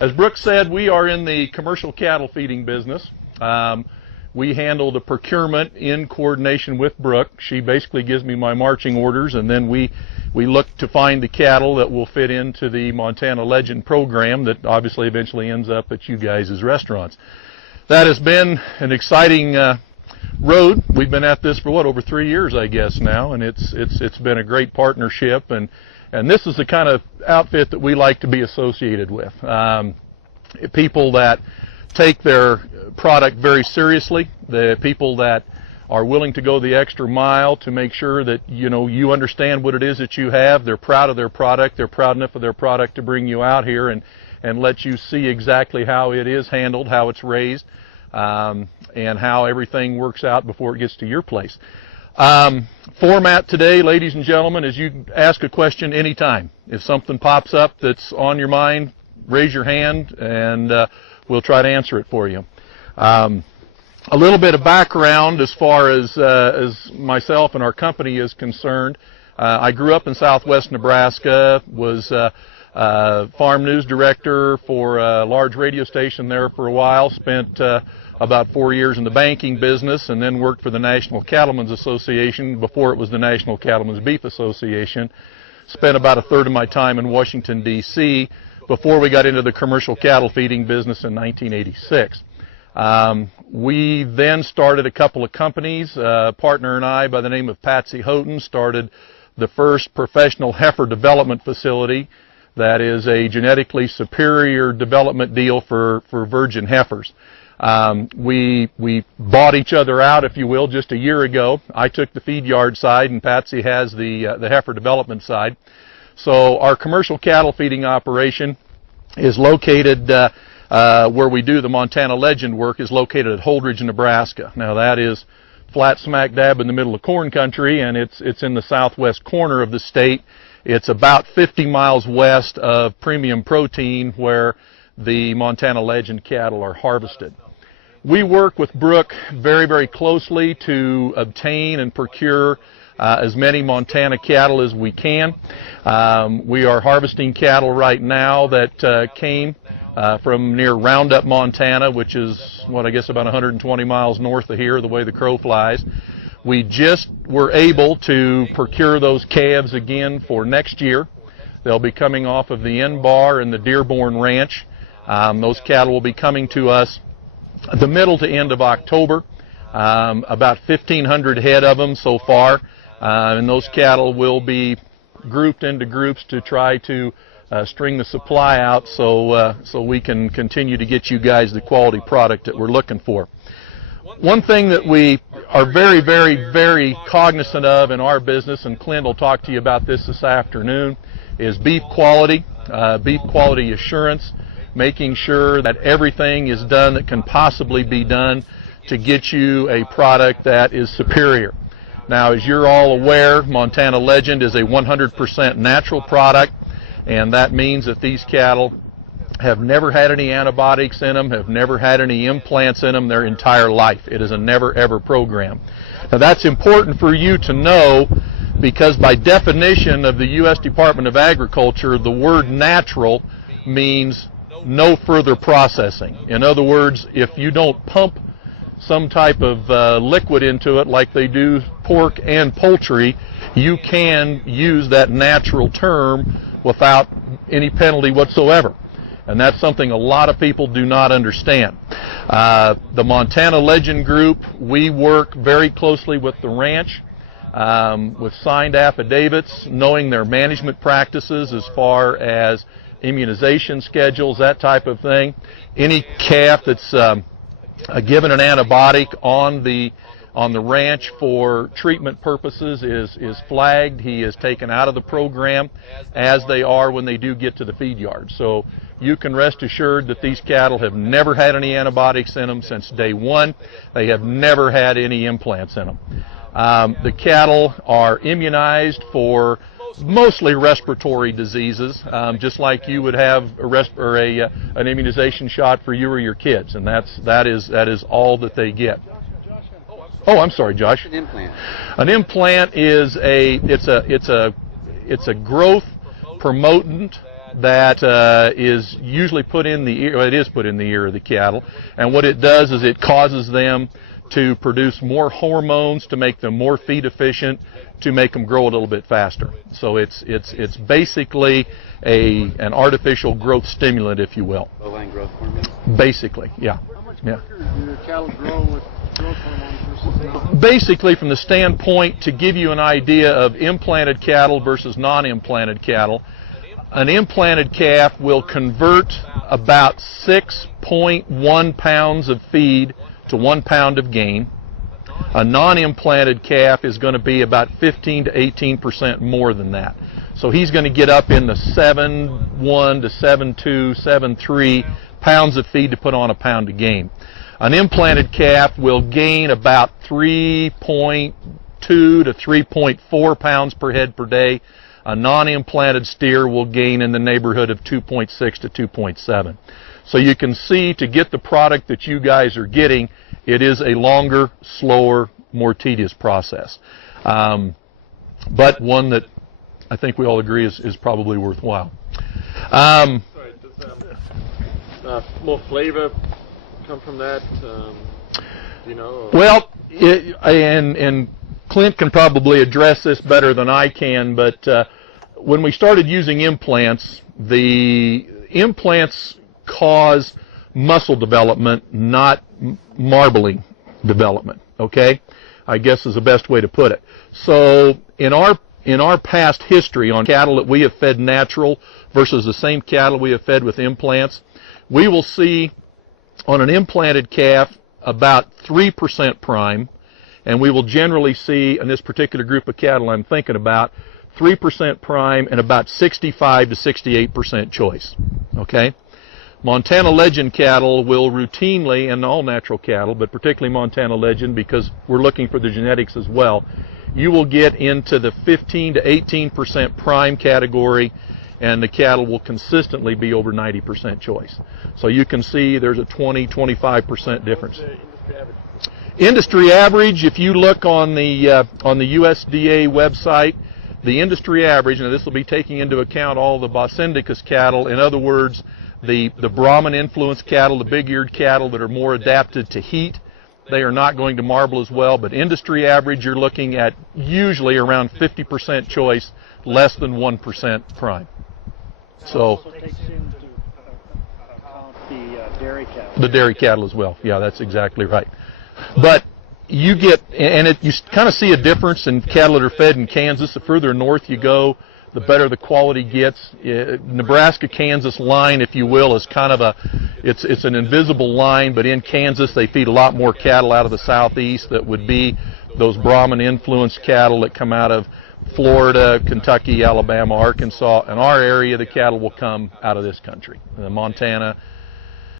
As Brooke said, we are in the commercial cattle feeding business. We handle the procurement in coordination with Brooke. She basically gives me my marching orders, and then we look to find the cattle that will fit into the Montana Legend program that obviously eventually ends up at you guys' restaurants. That has been an exciting road. We've been at this for over 3 years, I guess now, and it's been a great partnership, and this is the kind of outfit that we like to be associated with. People that take their product very seriously, the people that are willing to go the extra mile to make sure that you understand what it is that you have. They're proud of their product. They're proud enough of their product to bring you out here and let you see exactly how it is handled, how it's raised, and how everything works out before it gets to your place. Format today, ladies and gentlemen, is you ask a question anytime. If something pops up that's on your mind, raise your hand and we'll try to answer it for you. A little bit of background as far as myself and our company is concerned. I grew up in southwest Nebraska, was farm news director for a large radio station there for a while, spent about 4 years in the banking business, and then worked for the National Cattlemen's Association before it was the National Cattlemen's Beef Association. Spent about a third of my time in Washington, D.C. before we got into the commercial cattle feeding business in 1986. We then started a couple of companies. A partner and I, by the name of Patsy Houghton, started the first professional heifer development facility that is a genetically superior development deal for virgin heifers. We bought each other out, if you will, just a year ago. I took the feed yard side, and Patsy has the heifer development side. So our commercial cattle feeding operation is located where we do the Montana Legend work, is located at Holdridge, Nebraska. Now that is flat smack dab in the middle of corn country, and it's in the southwest corner of the state. It's about 50 miles west of Premium Protein, where the Montana Legend cattle are harvested. We work with Brooke very, very closely to obtain and procure as many Montana cattle as we can. We are harvesting cattle right now that came from near Roundup, Montana, which is, I guess about 120 miles north of here, the way the crow flies. We just were able to procure those calves again for next year. They'll be coming off of the N-Bar and the Dearborn Ranch. Those cattle will be coming to us the middle to end of October, about 1,500 head of them so far, and those cattle will be grouped into groups to try to string the supply out so we can continue to get you guys the quality product that we're looking for. One thing that we are very, very, very cognizant of in our business, and Clint will talk to you about this afternoon, is beef quality assurance, making sure that everything is done that can possibly be done to get you a product that is superior. Now, as you're all aware, Montana Legend is a 100% natural product, and that means that these cattle have never had any antibiotics in them, have never had any implants in them their entire life. It is a never-ever program. Now, that's important for you to know, because by definition of the U.S. Department of Agriculture, the word natural means no further processing. In other words, if you don't pump some type of liquid into it like they do pork and poultry, you can use that natural term without any penalty whatsoever. And that's something a lot of people do not understand. The Montana Legend Group, we work very closely with the ranch, with signed affidavits, knowing their management practices as far as immunization schedules, that type of thing. Any calf that's given an antibiotic on the ranch for treatment purposes is flagged. He is taken out of the program, as they are when they do get to the feed yard. So you can rest assured that these cattle have never had any antibiotics in them since day one. They have never had any implants in them. The cattle are immunized for mostly respiratory diseases, just like you would have an immunization shot for you or your kids, and that is all that they get. Oh, I'm sorry, Josh. An implant. An implant is a growth promotant that is usually put in the ear. Well, it is put in the ear of the cattle, and what it does is it causes them to produce more hormones to make them more feed efficient, to make them grow a little bit faster. So it's basically an artificial growth stimulant, if you will. Bovine growth hormone. Basically, yeah. How much Yeah. quicker do your cattle grow with growth hormones versus Basically, from the standpoint to give you an idea of implanted cattle versus non-implanted cattle, an implanted calf will convert about 6.1 pounds of feed to 1 pound of gain. A non-implanted calf is going to be about 15 to 18% more than that. So he's going to get up in the 7.1 to 7.2, 7.3 pounds of feed to put on a pound of gain. An implanted calf will gain about 3.2 to 3.4 pounds per head per day. A non-implanted steer will gain in the neighborhood of 2.6 to 2.7. So you can see, to get the product that you guys are getting, it is a longer, slower, more tedious process. But one that I think we all agree is probably worthwhile. Sorry, does more flavor come from that? You know? Well, and Clint can probably address this better than I can, but when we started using implants, the implants cause muscle development, not marbling development, okay? I guess is the best way to put it. So in our past history on cattle that we have fed natural versus the same cattle we have fed with implants, we will see on an implanted calf about 3% prime, and we will generally see in this particular group of cattle I'm thinking about 3% prime and about 65 to 68% choice, okay? Montana Legend cattle will routinely, and all natural cattle, but particularly Montana Legend because we're looking for the genetics as well, you will get into the 15 to 18% prime category, and the cattle will consistently be over 90% choice. So you can see there's a 20-25% difference. Industry average? Industry average, if you look on the USDA website, the industry average, and this will be taking into account all the Bosindicus cattle, in other words, the Brahman influenced cattle, the big-eared cattle that are more adapted to heat, they are not going to marble as well, but industry average, you're looking at usually around 50% choice, less than 1% prime. So also takes into account the dairy cattle. the dairy cattle as well. Yeah, that's exactly right. But you get, and you kind of see a difference in cattle that are fed in Kansas. The further north you go, the better the quality gets. Nebraska-Kansas line, if you will, is kind of it's an invisible line, but in Kansas they feed a lot more cattle out of the southeast that would be those Brahman-influenced cattle that come out of Florida, Kentucky, Alabama, Arkansas. In our area, the cattle will come out of this country, Montana,